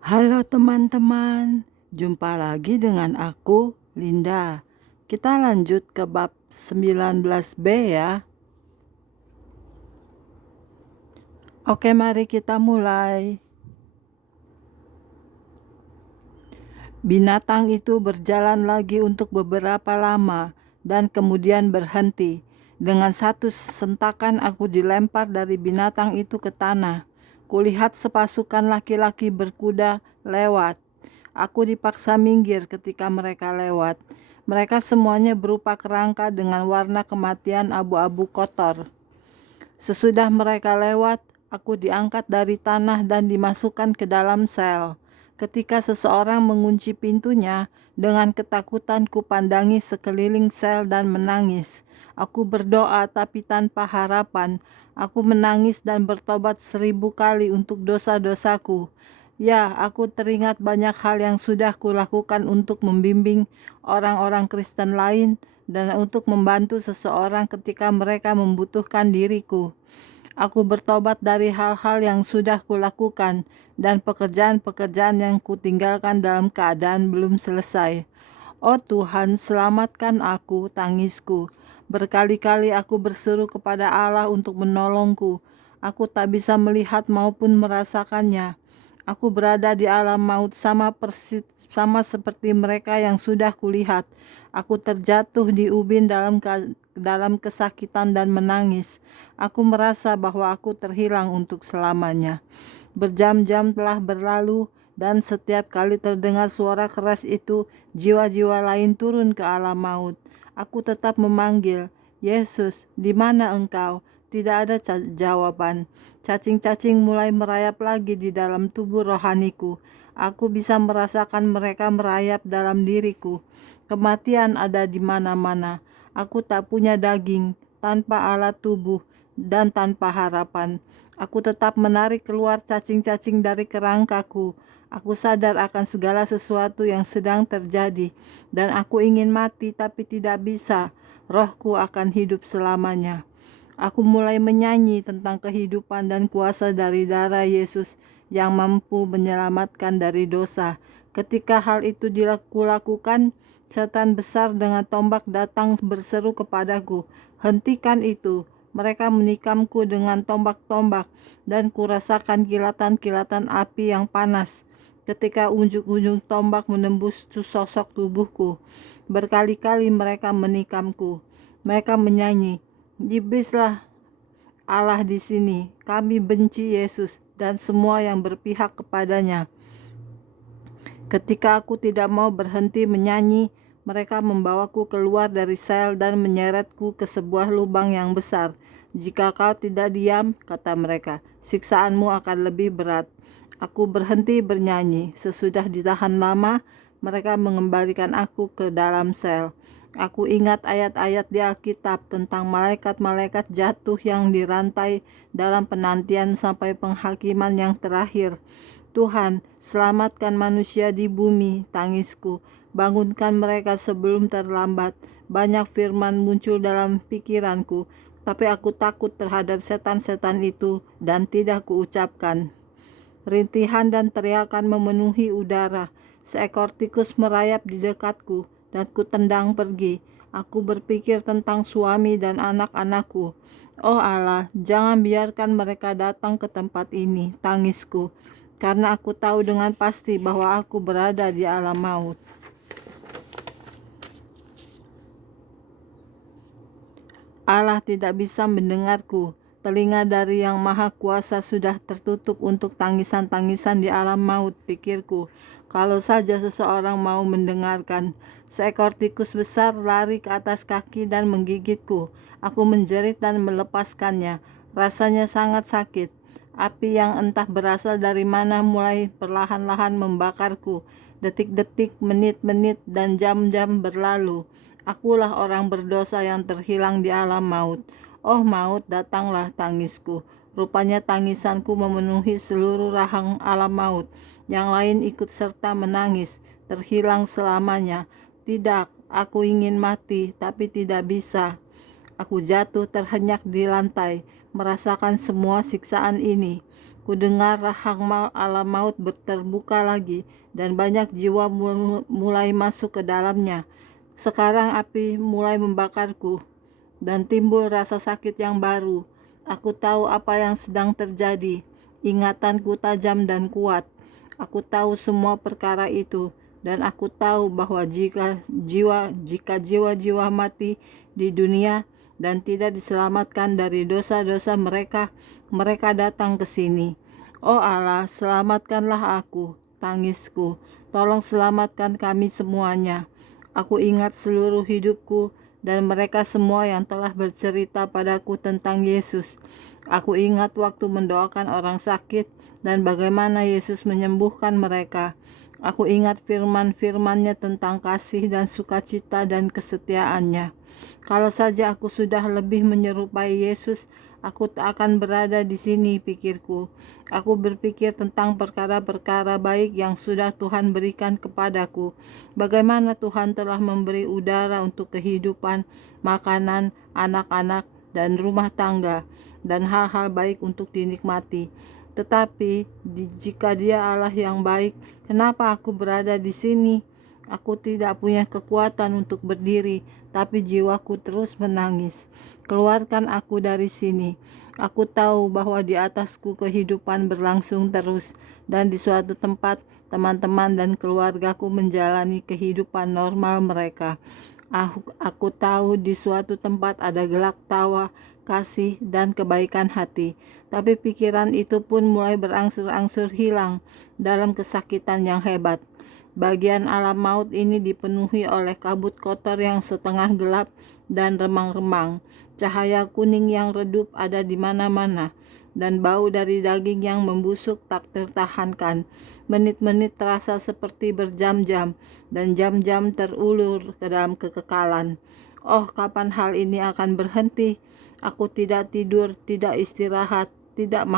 Halo teman-teman, jumpa lagi dengan aku, Linda. Kita lanjut ke bab 19b ya. Oke, mari kita mulai. Binatang itu berjalan lagi untuk beberapa lama dan kemudian berhenti. Dengan satu sentakan aku dilempar dari binatang itu ke tanah. Kulihat sepasukan laki-laki berkuda lewat. Aku dipaksa minggir ketika mereka lewat. Mereka semuanya berupa kerangka dengan warna kematian abu-abu kotor. Sesudah mereka lewat, aku diangkat dari tanah dan dimasukkan ke dalam sel. Ketika seseorang mengunci pintunya, dengan ketakutan kupandangi sekeliling sel dan menangis. Aku berdoa tapi tanpa harapan. Aku menangis dan bertobat 1000 kali untuk dosa-dosaku. Ya, aku teringat banyak hal yang sudah kulakukan untuk membimbing orang-orang Kristen lain dan untuk membantu seseorang ketika mereka membutuhkan diriku. Aku bertobat dari hal-hal yang sudah kulakukan dan pekerjaan-pekerjaan yang kutinggalkan dalam keadaan belum selesai. Oh Tuhan, selamatkan aku, tangisku. Berkali-kali aku berseru kepada Allah untuk menolongku. Aku tak bisa melihat maupun merasakannya. Aku berada di alam maut sama seperti mereka yang sudah kulihat. Aku terjatuh di ubin dalam kesakitan dan menangis. Aku merasa bahwa aku terhilang untuk selamanya. Berjam-jam telah berlalu dan setiap kali terdengar suara keras itu, jiwa-jiwa lain turun ke alam maut. Aku tetap memanggil, Yesus, di mana engkau? Tidak ada jawaban. Cacing-cacing mulai merayap lagi di dalam tubuh rohaniku. Aku bisa merasakan mereka merayap dalam diriku. Kematian ada di mana-mana. Aku tak punya daging, tanpa alat tubuh, dan tanpa harapan. Aku tetap menarik keluar cacing-cacing dari kerangkaku. Aku sadar akan segala sesuatu yang sedang terjadi, dan aku ingin mati tapi tidak bisa. Rohku akan hidup selamanya. Aku mulai menyanyi tentang kehidupan dan kuasa dari darah Yesus yang mampu menyelamatkan dari dosa. Ketika hal itu dilakukan, setan besar dengan tombak datang berseru kepadaku, "Hentikan itu." Mereka menikamku dengan tombak-tombak dan kurasakan kilatan-kilatan api yang panas ketika ujung-ujung tombak menembus sosok tubuhku. Berkali-kali mereka menikamku. Mereka menyanyi, "Iblislah Allah di sini. Kami benci Yesus dan semua yang berpihak kepadanya." Ketika aku tidak mau berhenti menyanyi, mereka membawaku keluar dari sel dan menyeretku ke sebuah lubang yang besar. "Jika kau tidak diam," kata mereka, "siksaanmu akan lebih berat." Aku berhenti bernyanyi. Sesudah ditahan lama, mereka mengembalikan aku ke dalam sel. Aku ingat ayat-ayat di Alkitab tentang malaikat-malaikat jatuh yang dirantai dalam penantian sampai penghakiman yang terakhir. Tuhan, selamatkan manusia di bumi, tangisku. Bangunkan mereka sebelum terlambat. Banyak firman muncul dalam pikiranku, tapi aku takut terhadap setan-setan itu dan tidak kuucapkan. Rintihan dan teriakan memenuhi udara. Seekor tikus merayap di dekatku dan kutendang pergi. Aku berpikir tentang suami dan anak-anakku. Oh Allah, jangan biarkan mereka datang ke tempat ini, tangisku. Karena aku tahu dengan pasti bahwa aku berada di alam maut. Allah tidak bisa mendengarku. Telinga dari Yang Maha Kuasa sudah tertutup untuk tangisan-tangisan di alam maut, pikirku. Kalau saja seseorang mau mendengarkan. Seekor tikus besar lari ke atas kaki dan menggigitku. Aku menjerit dan melepaskannya. Rasanya sangat sakit. Api yang entah berasal dari mana mulai perlahan-lahan membakarku. Detik-detik, menit-menit, dan jam-jam berlalu. Akulah orang berdosa yang terhilang di alam maut. Oh maut, datanglah, tangisku. Rupanya tangisanku memenuhi seluruh rahang alam maut. Yang lain ikut serta menangis, terhilang selamanya. Tidak, aku ingin mati, tapi tidak bisa. Aku jatuh terhenyak di lantai, merasakan semua siksaan ini. Kudengar rahang alam maut terbuka lagi, dan banyak jiwa mulai masuk ke dalamnya. Sekarang api mulai membakarku, dan timbul rasa sakit yang baru. Aku tahu apa yang sedang terjadi. Ingatanku tajam dan kuat. Aku tahu semua perkara itu, dan aku tahu bahwa jika jiwa-jiwa mati di dunia dan tidak diselamatkan dari dosa-dosa mereka, mereka datang ke sini. Oh Allah, selamatkanlah aku, tangisku. Tolong selamatkan kami semuanya. Aku ingat seluruh hidupku dan mereka semua yang telah bercerita padaku tentang Yesus. Aku ingat waktu mendoakan orang sakit dan bagaimana Yesus menyembuhkan mereka. Aku ingat firman-firman-Nya tentang kasih dan sukacita dan kesetiaannya. Kalau saja aku sudah lebih menyerupai Yesus, aku tak akan berada di sini, pikirku. Aku berpikir tentang perkara-perkara baik yang sudah Tuhan berikan kepadaku. Bagaimana Tuhan telah memberi udara untuk kehidupan, makanan, anak-anak, dan rumah tangga, dan hal-hal baik untuk dinikmati. Tetapi jika Dia Allah yang baik, kenapa aku berada di sini? Aku tidak punya kekuatan untuk berdiri, tapi jiwaku terus menangis. Keluarkan aku dari sini. Aku tahu bahwa di atasku kehidupan berlangsung terus, dan di suatu tempat teman-teman dan keluargaku menjalani kehidupan normal mereka. Aku tahu di suatu tempat ada gelak tawa, kasih, dan kebaikan hati. Tapi pikiran itu pun mulai berangsur-angsur hilang dalam kesakitan yang hebat. Bagian alam maut ini dipenuhi oleh kabut kotor yang setengah gelap dan remang-remang. Cahaya kuning yang redup ada di mana-mana, dan bau dari daging yang membusuk tak tertahankan. Menit-menit terasa seperti berjam-jam, dan jam-jam terulur ke dalam kekekalan. Oh, kapan hal ini akan berhenti? Aku tidak tidur, tidak istirahat, tidak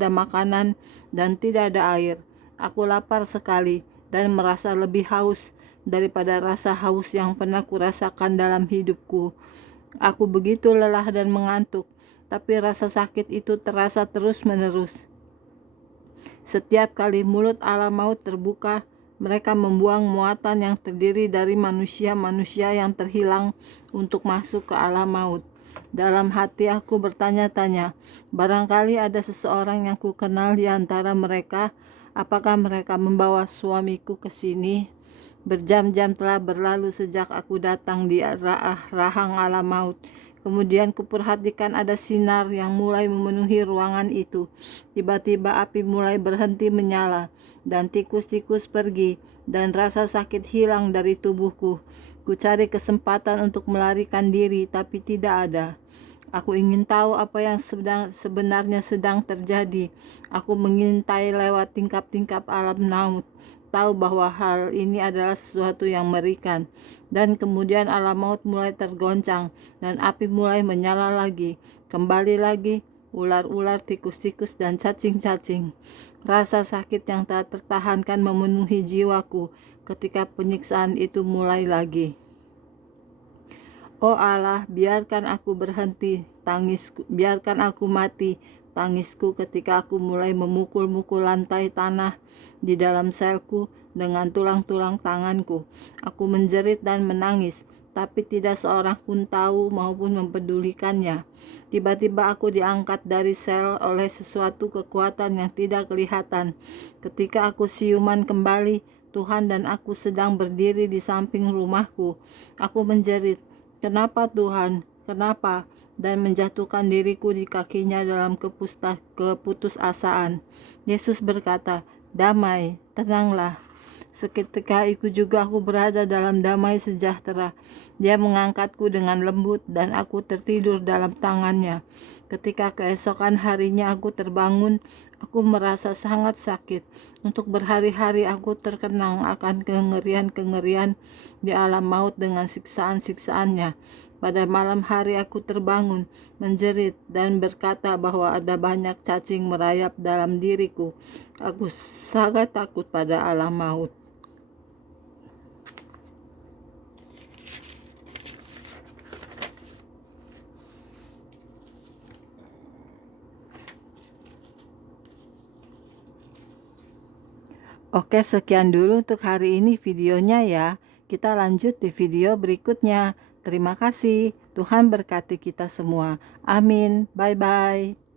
ada makanan, dan tidak ada air. Aku lapar sekali dan merasa lebih haus daripada rasa haus yang pernah kurasakan dalam hidupku. Aku begitu lelah dan mengantuk, tapi rasa sakit itu terasa terus-menerus. Setiap kali mulut alam maut terbuka, mereka membuang muatan yang terdiri dari manusia-manusia yang terhilang untuk masuk ke alam maut. Dalam hati aku bertanya-tanya, barangkali ada seseorang yang kukenal di antara mereka. Apakah mereka membawa suamiku ke sini? Berjam-jam telah berlalu sejak aku datang di rahang alam maut. Kemudian kuperhatikan ada sinar yang mulai memenuhi ruangan itu. Tiba-tiba api mulai berhenti menyala, dan tikus-tikus pergi, dan rasa sakit hilang dari tubuhku. Ku cari kesempatan untuk melarikan diri, tapi tidak ada. Aku ingin tahu apa yang sebenarnya sedang terjadi. Aku mengintai lewat tingkap-tingkap alam maut, tahu bahwa hal ini adalah sesuatu yang mengerikan. Dan kemudian alam maut mulai tergoncang, dan api mulai menyala lagi. Kembali lagi, ular-ular, tikus-tikus, dan cacing-cacing. Rasa sakit yang tak tertahankan memenuhi jiwaku ketika penyiksaan itu mulai lagi. Oh Allah, biarkan aku berhenti tangisku, biarkan aku mati tangisku ketika aku mulai memukul-mukul lantai tanah di dalam selku dengan tulang-tulang tanganku. Aku menjerit dan menangis, tapi tidak seorang pun tahu maupun mempedulikannya. Tiba-tiba aku diangkat dari sel oleh sesuatu kekuatan yang tidak kelihatan. Ketika aku siuman kembali, Tuhan dan aku sedang berdiri di samping rumahku. Aku menjerit, "Kenapa Tuhan? Kenapa?" dan menjatuhkan diriku di kakinya dalam keputusasaan. Yesus berkata, "Damai, tenanglah." Seketika itu juga aku berada dalam damai sejahtera. Dia mengangkatku dengan lembut dan aku tertidur dalam tangannya. Ketika keesokan harinya aku terbangun, aku merasa sangat sakit. Untuk berhari-hari aku terkenang akan kengerian-kengerian di alam maut dengan siksaan-siksaannya. Pada malam hari aku terbangun, menjerit dan berkata bahwa ada banyak cacing merayap dalam diriku. Aku sangat takut pada alam maut. Oke, sekian dulu untuk hari ini videonya ya. Kita lanjut di video berikutnya. Terima kasih. Tuhan berkati kita semua. Amin. Bye-bye.